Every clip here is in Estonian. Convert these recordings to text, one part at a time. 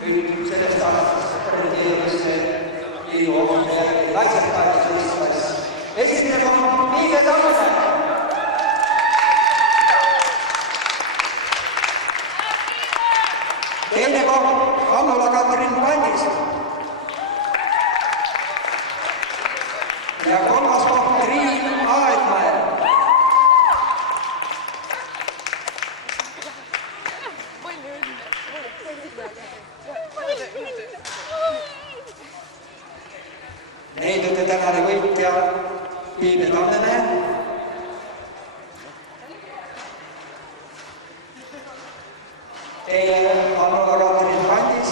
Nüüd sellest aastast presenteeritakse Riigikogu naised 18 klass. Esimene on Piive Tammese. Teine koht Hannula-Katrin Pandis. Ja kolmas koht Triin Aedmäe. Neidute tänane võitja Piive Tammese. Teine Hannula-Katrin Pandis.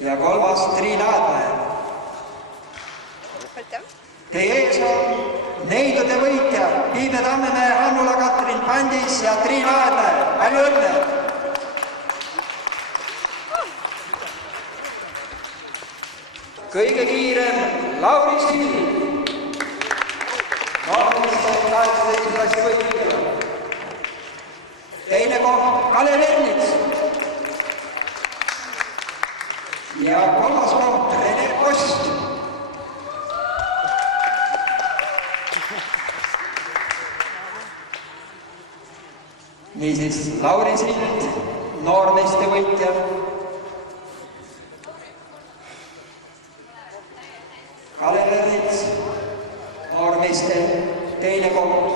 Ja kolmas Triin Aedmäe. Teie ees on neidude võitja Piive Tammese, Hannula-Katrin Pandis ja Triin Aedmäe. Palju õnne! Kõige kiirem Lauri Sill. Noormiste 18 klassi võitja. Teine koht Kalev Ernits. Ja kolmas koht Rene Post. Niisiis Lauri Sild, noormeeste võitja. Kalev Ernits, noormeeste teine koht.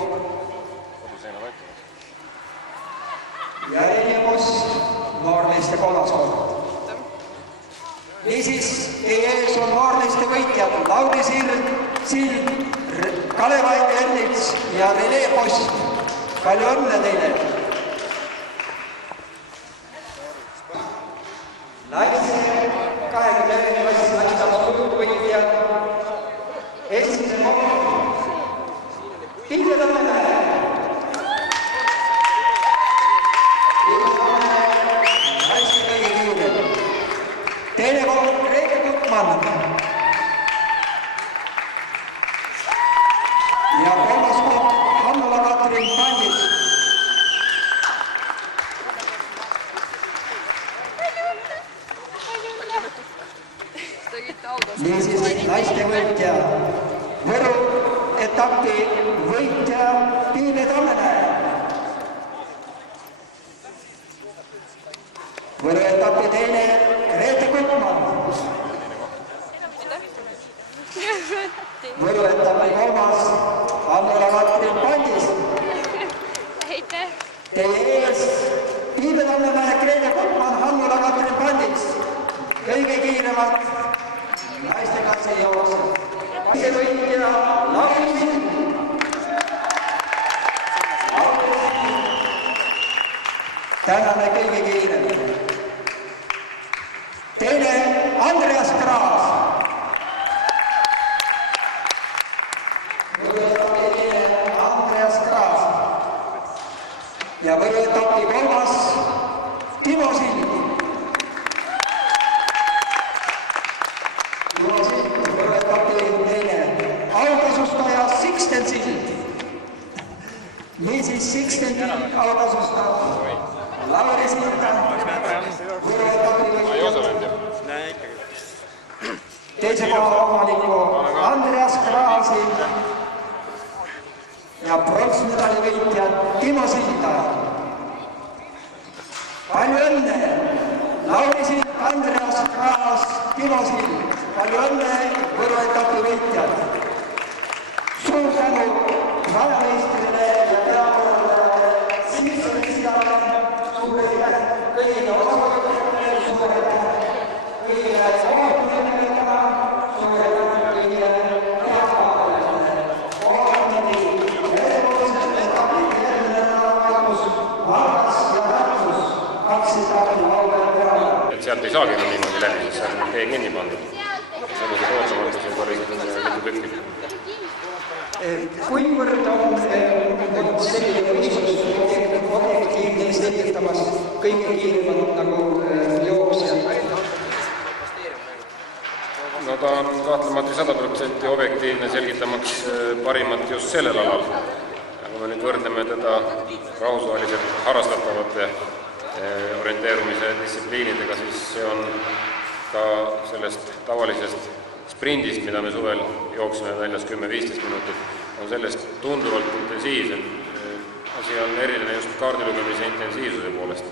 Ja Rene Post, noormeeste kolmas koht. Niisiis, teie ees on noormeeste võitjad Lauri Sild, Kalev Ernits ja Rene Post. Palju õnne teile! Naise 21 klassi naistamast võitja. Esimene koht Piive Tammese. Naiste kõige kiirem. Teine koht Reeke Kuttmann. Ja kolmas koht Hannula-Katrin Pandis. Niisiis naiste võitja, Võru etapi võitja Piive Tammese. Võru etapi teine Reete Kuttmann. Võru etapi kolmas Hannula-Katrin Pandis. Teie ees Piive Tammese, Reete Kuttmann, Hannula-Katrin Pandis. Kõige kiiremad naiste katse jookseb. Naise võitja Lauri Sild. Tänane kõige kiirem. Teine Andreas Kraas. Võruetapi teine Andreas Kraas. Ja võruetapi kolmas Timo Sild. Sixten Sild. Niisiis Sixten Sild autasustab Lauri Silda. Teise koha omaniku Andreas Kraasi ja pronksmedali võitja Timo Silda. Palju õnne! Lauri Sild, Andreas Kraas, Timo Sild. Palju õnne võruetapi võitjad! Suur tänu rajameistrile ja peakorraldajale Simsonistale, suur aitäh kõigile osavõtjatele, suur aitäh kõigile omatunimekele, suur aitäh kõigile peakorraldajale. Olemedi järjekordselt etapid järgmine nädalavahetus Valgas ja Tartus 2 etappi laulajad peale. Et sealt ei saagi enam niimoodi läbi, sest see on tee kinni pandud. Sellised ootamatused olid kõik. Kuivõrd on selline võistlus objektiivne selgitamas kõige kiiremad nagu jooksjad? No ta on kahtlemata 100% objektiivne selgitamaks parimat just sellel alal. kui me nüüd võrdleme teda rahvusvaheliselt harrastatavate orienteerumise distsipliinidega, siis see on ka sellest tavalisest sprindist, mida me suvel jooksime väljas 10-15 minutit, on sellest tunduvalt intensiivsem. Asi on eriline just kaardilugemise intensiivsuse poolest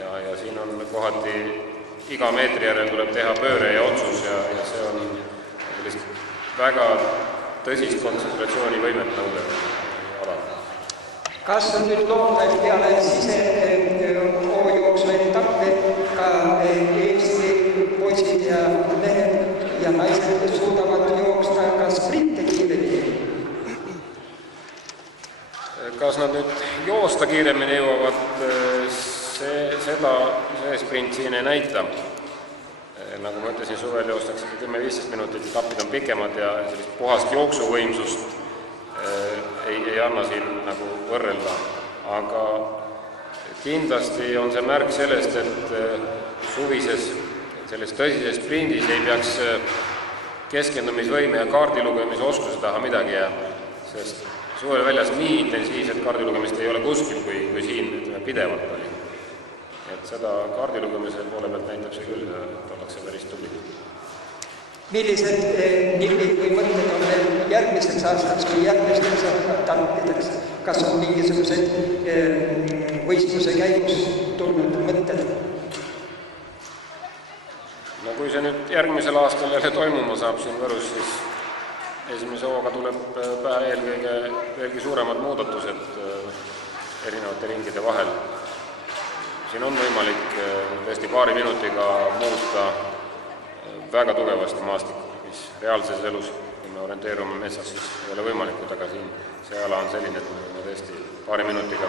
ja siin on kohati iga meetri järel tuleb teha pööre ja otsus ja see on sellist väga tõsist kontsentratsioonivõimet nõudev ala. Kas on nüüd loota, et peale sise-hoojooksu etappe ka Eesti poisid ja mehed ja naised suudavad jooksta ka sprinte kiiremini? Kas nad nüüd joosta kiiremini jõuavad, see sprint siin ei näita. Nagu ma ütlesin, suvel joostakse 10-15 minutit, etapid on pikemad ja sellist puhast jooksuvõimsust ei anna siin nagu võrrelda. Aga kindlasti on see märk sellest, et suvises selles tõsises sprindis ei peaks keskendumisvõime ja kaardilugemise oskuse taha midagi jääma, sest suvel väljas nii intensiivset kaardilugemist ei ole kuskil, kui siin pidevalt oli. Et seda kaardilugemise poole pealt näitab see küll, et ollakse päris tubli. Millised nipid või mõtted on veel järgmiseks aastaks või järgmisteks etappideks? Kas on mingisugused võistluse käigus tulnud mõtted? No kui see nüüd järgmisel aastal jälle toimuma saab siin Võrus, siis esimese hooga tuleb pähe eelkõige veelgi suuremad muudatused erinevate ringide vahel. Siin on võimalik tõesti paari minutiga muuta väga tugevasti maastikku, mis reaalses elus, kui me orienteerume metsas, siis ei ole võimalikud, aga siin see ala on selline, et me tõesti paari minutiga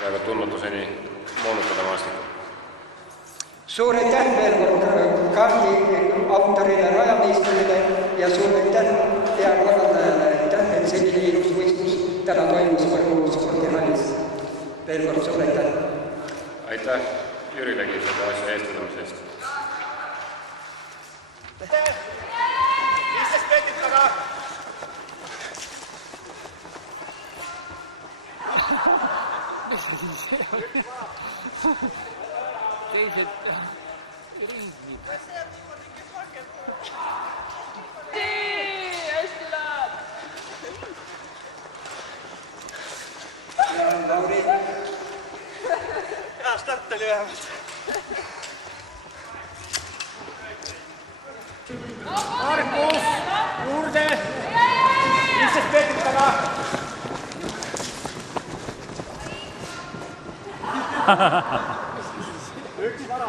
väga tundmatuseni moonutada maastikku. Suur aitäh veel kord kaardi autorile, rajameisterile ja suur aitäh peakorraldajale, aitäh, et selline ilus võistlus täna toimus Võru spordihallis. Veel kord suur aitäh! Aitäh Jürilegi seda asja eestvedamise eest. Mis spetid taga? Teised ringi. Hästi läheb! Ja Lauri. Hea start oli vähemalt. Markus, juurde! Mis spetid taga? Üks vara.